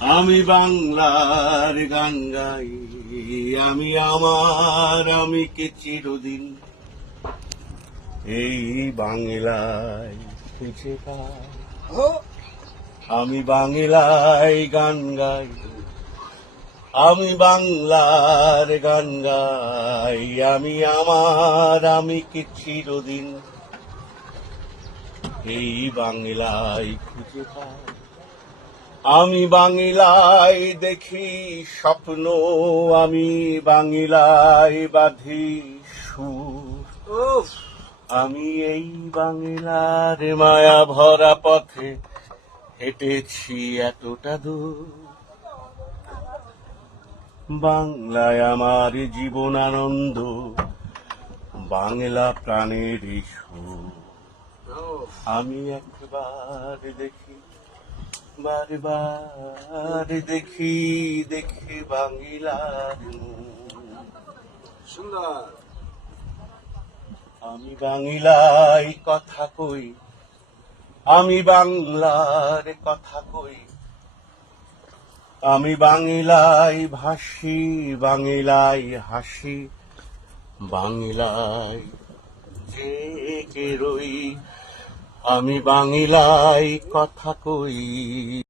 আমি বাংলার গান গাই, আমি আমার আমিকে চিরদিন এই বাংলায় খুঁজে পাই। আমি বাংলায় গান গাই, আমি বাংলার গান গাই, আমি আমার আমিকে চিরদিন এই বাংলায় খুঁজে পাই। আমি বাংলায় দেখি স্বপ্ন, আমি বাংলায় বাঁধি সুর। আমি এই বাংলার মায়া ভরা পথে হেঁটেছি এতটা দূর। বাংলায় আমার জীবন আনন্দ, বাংলা প্রাণের সুর। আমি একবার দেখি, বারবার দেখি, দেখি বাংলার সুন্দর। আমি বাংলায় কথা কই, আমি বাংলার কথা কই, আমি বাংলায় ভাসি, বাংলায় হাসি, বাংলায় জেগে রই। আমি বাংলায় কথা কই।